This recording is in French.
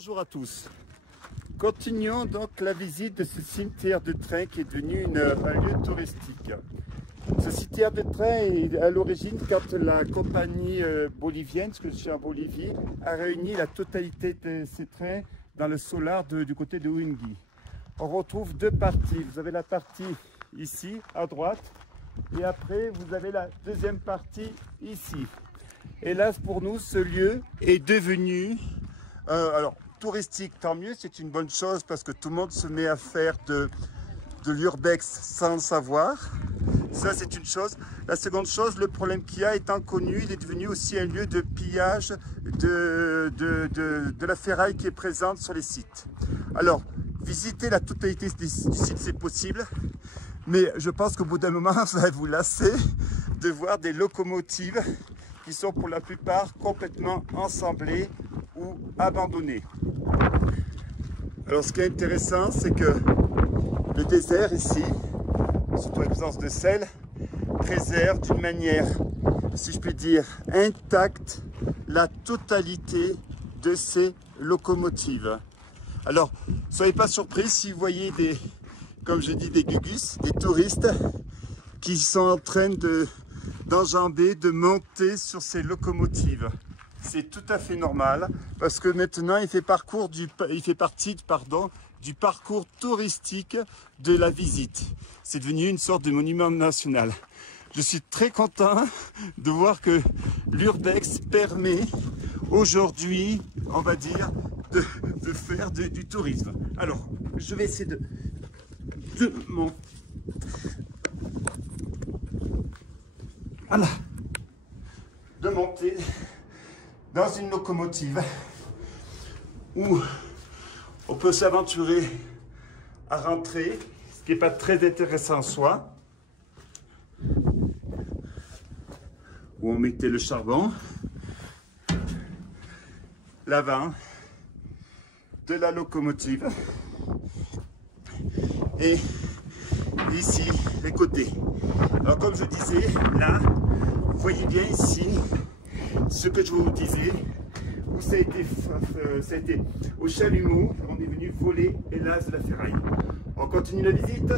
Bonjour à tous. Continuons donc la visite de ce cimetière de train qui est devenu un lieu touristique. Ce cimetière de train est à l'origine quand la compagnie bolivienne, parce que je suis en Bolivie, a réuni la totalité de ces trains dans le solar du côté de Huingui. On retrouve deux parties. Vous avez la partie ici à droite et après vous avez la deuxième partie ici. Hélas pour nous, ce lieu est devenu alors touristique, tant mieux, c'est une bonne chose parce que tout le monde se met à faire de l'urbex sans le savoir. Ça c'est une chose. La seconde chose, le problème qu'il y a étant connu, il est devenu aussi un lieu de pillage de la ferraille qui est présente sur les sites. Alors, visiter la totalité du site c'est possible, mais je pense qu'au bout d'un moment, vous allez vous lasser de voir des locomotives qui sont pour la plupart complètement ensemblées ou abandonnées. Alors ce qui est intéressant, c'est que le désert ici, surtout la présence de sel, préserve d'une manière, si je puis dire, intacte la totalité de ces locomotives. Alors, soyez pas surpris si vous voyez comme je dis, des gugus, des touristes qui sont en train d'enjamber, de monter sur ces locomotives. C'est tout à fait normal parce que maintenant il fait partie du parcours touristique de la visite. C'est devenu une sorte de monument national. Je suis très content de voir que l'urbex permet aujourd'hui, on va dire, de faire du tourisme. Alors, je vais essayer de monter dans une locomotive où on peut s'aventurer à rentrer, ce qui n'est pas très intéressant en soi, où on mettait le charbon, l'avant de la locomotive et ici les côtés. Alors comme je disais, là, vous voyez bien ici ce que je vous disais, où ça a été au chalumeau, on est venu voler hélas de la ferraille. On continue la visite.